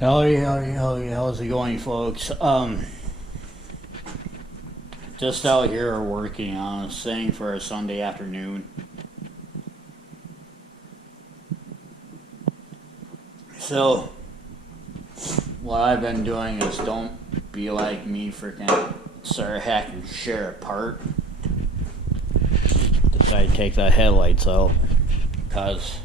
How's it going, folks? Just out here working on a thing for a Sunday afternoon. So, what I've been doing is don't be like me, freaking Mr.Hick and share it apart. Decided to take the headlights out, because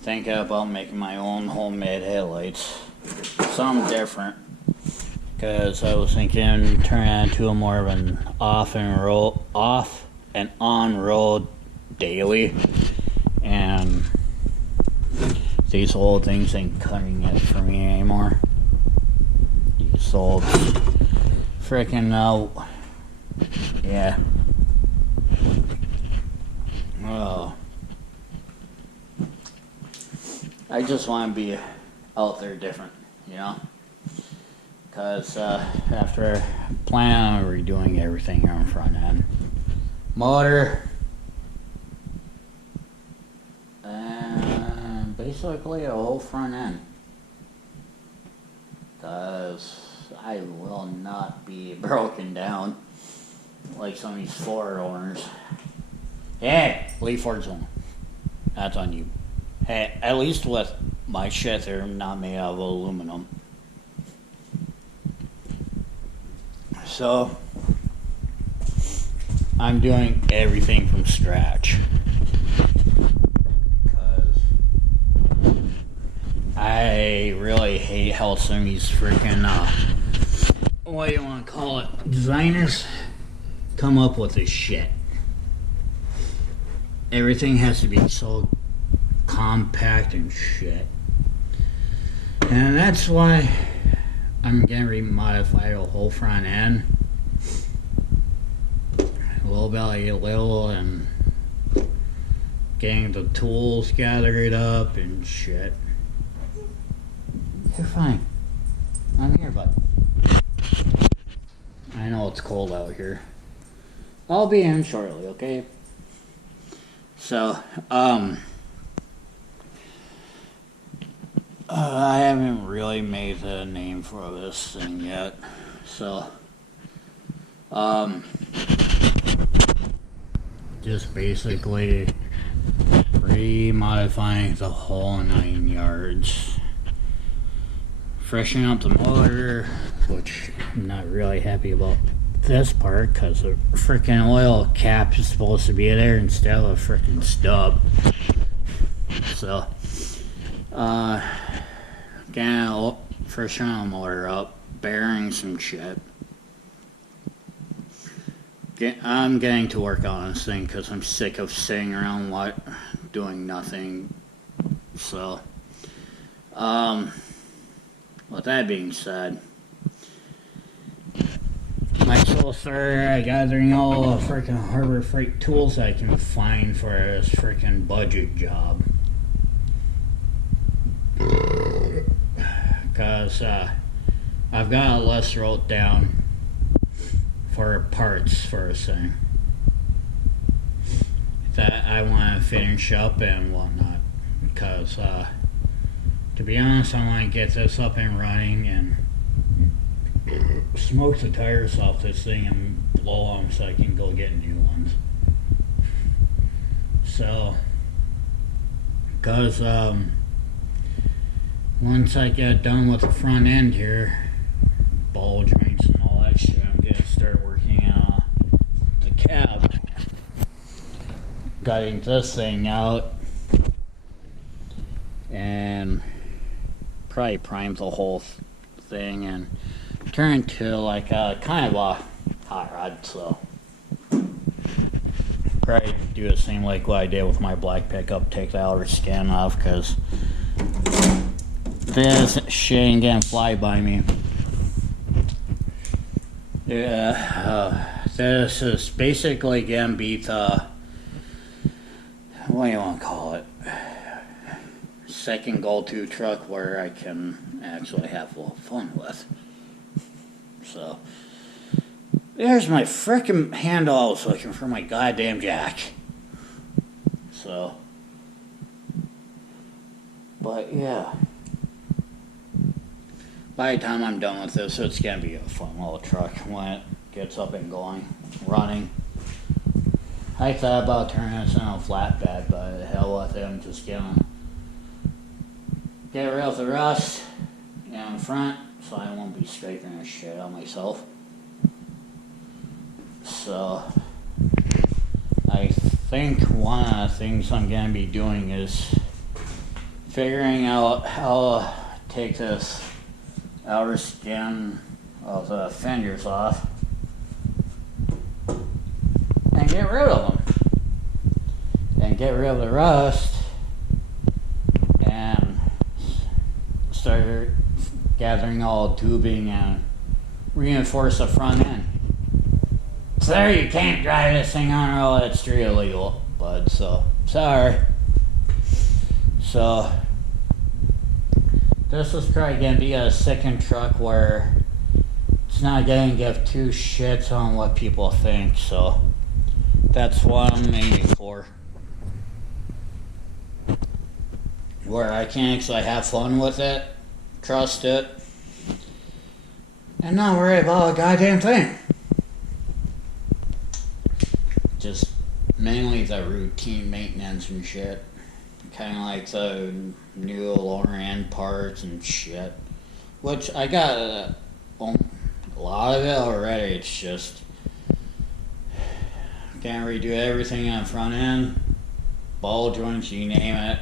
thinking about making my own homemade headlights. Something different. Because I was thinking turn it into a more of an off and on road daily. And these old things ain't cutting it for me anymore. These old freaking yeah. Oh. I just want to be out there different, you know? Because after planning on redoing everything here on the front end, motor, and basically a whole front end. Because I will not be broken down like some of these Ford owners. Hey, leave Ford zone. That's on you. Hey, at least with my shit, they're not made out of aluminum. So, I'm doing everything from scratch. Because I really hate how some of these freaking, what do you want to call it, designers come up with this shit. Everything has to be so compact and shit. And that's why I'm gonna remodify the whole front end. Little by little, and getting the tools gathered up and shit. You're fine. I'm here, bud. I know it's cold out here. I'll be in shortly, okay? So, I haven't really made the name for this thing yet, so, just basically remodifying the whole 9 yards. Freshening up the motor, which I'm not really happy about this part, because the freaking oil cap is supposed to be there instead of a freaking stub. So, gonna freshen the motor up, bearings and shit. I'm getting to work on this thing because I'm sick of sitting around doing nothing. So, with that being said, my soul started gathering all the freaking Harbor Freight tools I can find for this freaking budget job. Because I've got a list wrote down for parts for this thing that I want to finish up and whatnot. Because to be honest, I want to get this up and running and smoke the tires off this thing and blow them so I can go get new ones. So, because once I get done with the front end here, ball joints and all that shit, I'm gonna start working on the cab, gutting this thing out, and probably prime the whole thing and turn it to like a kind of a hot rod. So probably do the same like what I did with my black pickup, take the outer skin off, because this shit ain't gonna fly by me. Yeah, this is basically gonna be the, what do you want to call it, second go-to truck where I can actually have a little fun with. So, there's my frickin' handle I was looking for, my goddamn jack. So, but yeah. by the time I'm done with this, it's gonna be a fun little truck when it gets up and going, running. I thought about turning this into a flatbed, but the hell with it, I'm just gonna get rid of the rust in front so I won't be scraping the shit out myself. So I think one of the things I'm gonna be doing is figuring out how to take this outer skin of the fenders off and get rid of them and get rid of the rust and start gathering all the tubing and reinforce the front end. Sir, you can't drive this thing on the road, it's street illegal, bud, so sorry. So this is probably going to be a second truck where it's not going to give two shits on what people think, so that's what I'm aiming for. Where I can actually have fun with it, trust it, and not worry about a goddamn thing. Just mainly the routine maintenance and shit. Kind of like the new lower end parts and shit, which I got a lot of it already. It's just can't redo everything on the front end, ball joints, you name it.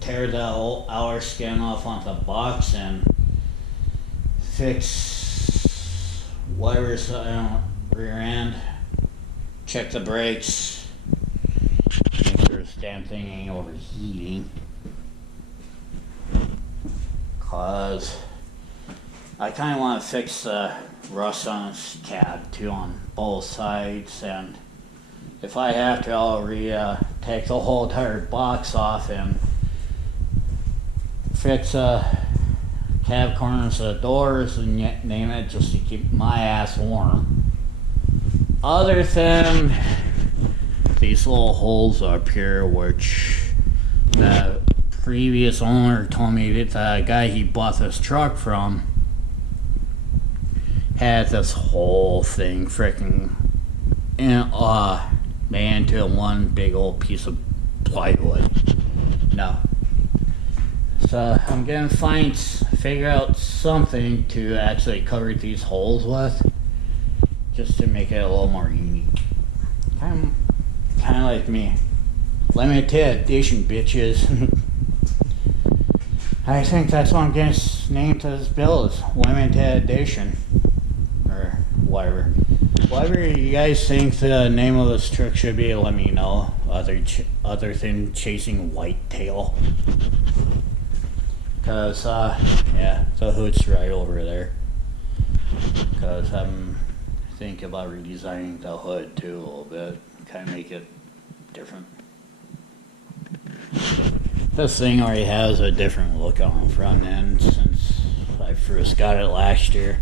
Tear the whole outer skin off on the box and fix whatever's rear end. Check the brakes. Make sure this damn thing ain't overheating. Cause I kinda wanna fix the rust on its cab too on both sides, and if I have to I'll take the whole entire box off and fix cab corners of the doors and name it, just to keep my ass warm. Other than these little holes up here, which the previous owner told me that the guy he bought this truck from had this whole thing freaking made into one big old piece of plywood. No. So I'm gonna figure out something to actually cover these holes with, just to make it a little more unique. Kind of like me. Limited edition, bitches. I think that's what I'm gonna name to this build, is limited edition. Or whatever. Whatever you guys think the name of this truck should be, let me know. Other than chasing whitetail. Cause yeah, the hood's right over there. Cause I'm thinking about redesigning the hood too a little bit, kind of make it different. This thing already has a different look on the front end since I first got it last year.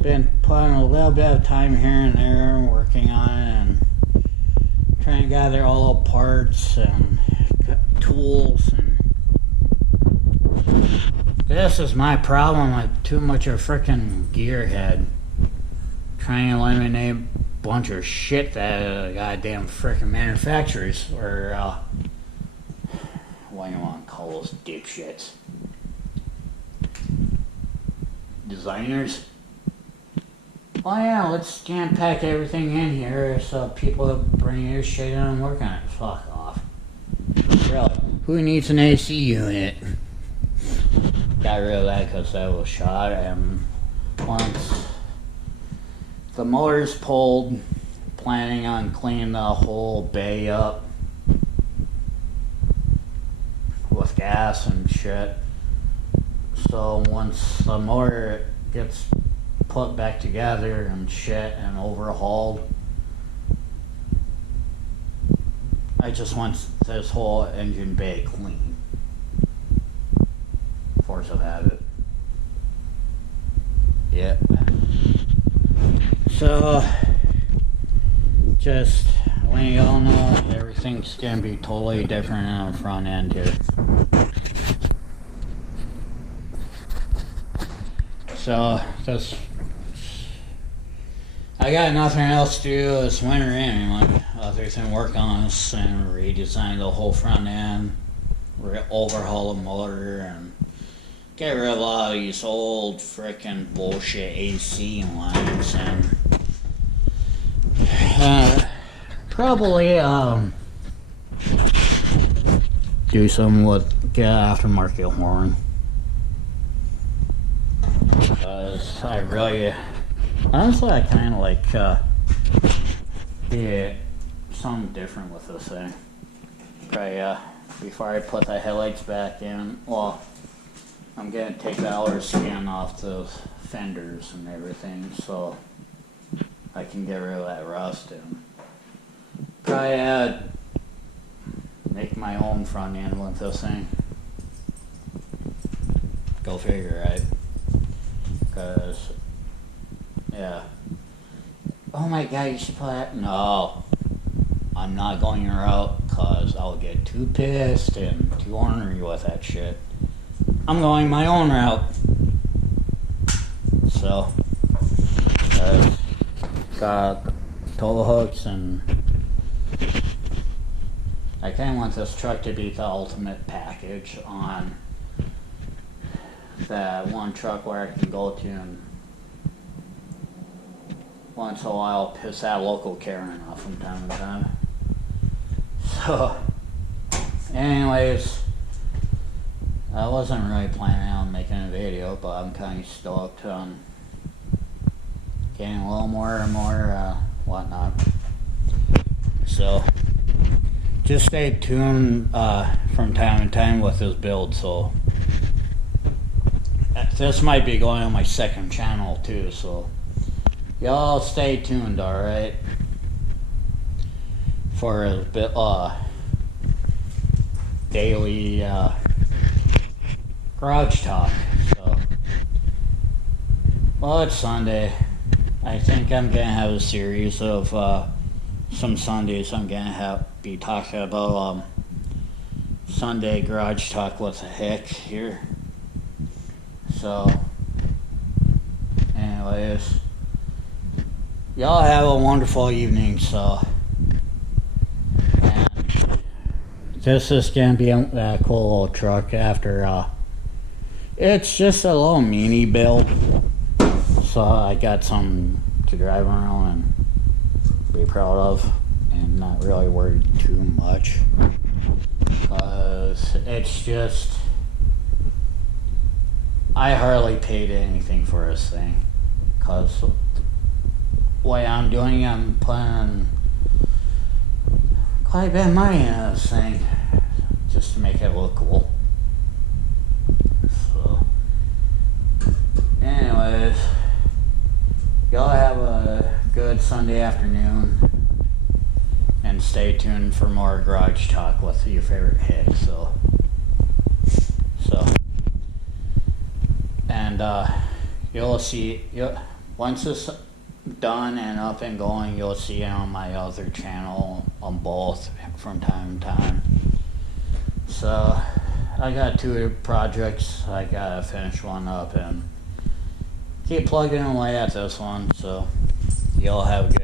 Been putting a little bit of time here and there working on it and trying to gather all the parts and tools, and this is my problem with too much of freaking Gearhead. Trying to eliminate a bunch of shit that goddamn freaking manufacturers, or what do you want to call those dipshits? Designers? Oh yeah, let's jam pack everything in here so people bring their shit in and work on it. Fuck off. Really? Who needs an AC unit? Got rid of that because that was shot, and once the motor's pulled, planning on cleaning the whole bay up with gas and shit. So once the motor gets put back together and shit and overhauled, I just want this whole engine bay clean. Force of habit. Yeah. So just letting y'all know everything's gonna be totally different on the front end here. So that's, I got nothing else to do this winter anyway, other than work on this and redesign the whole front end, overhaul the motor, and get rid of a lot of these old frickin' bullshit AC lines, and probably do some with get aftermarket horn. Because I really, honestly, I kind of like yeah, something different with this thing. Probably before I put the headlights back in, well, I'm gonna take the outer skin off the fenders and everything, so I can get rid of that rust and probably make my own front end with this thing. Go figure, right? Cause yeah. Oh my god, you should put that. No, I'm not going your route, cause I'll get too pissed and too ornery with that shit. I'm going my own route. So, got tow hooks, and I kind of want this truck to be the ultimate package on that one truck where I can go to and once in a while piss that local Karen off from time to time. So, anyways, I wasn't really planning on making a video, but I'm kind of stoked on getting a little more and more whatnot. So, just stay tuned from time to time with this build. So, this might be going on my second channel too. So, y'all stay tuned, alright? For a bit daily garage talk. So, well, it's Sunday. I think I'm gonna have a series of some Sundays. I'm gonna be talking about Sunday garage talk with Hick here. So, anyways, y'all have a wonderful evening. So, and this is gonna be a cool little truck after. It's just a little mini build, so I got something to drive around and be proud of, and not really worry too much, because it's just, I hardly paid anything for this thing, because the way I'm doing, I'm putting quite a bit of money into this thing, just to make it look cool. Anyways, y'all have a good Sunday afternoon, and stay tuned for more garage talk with your favorite Hick. So, and you'll see, once it's done and up and going, you'll see it on my other channel on both from time to time. So, I got 2 projects. I gotta finish one up and keep plugging away at this one. So, y'all have a good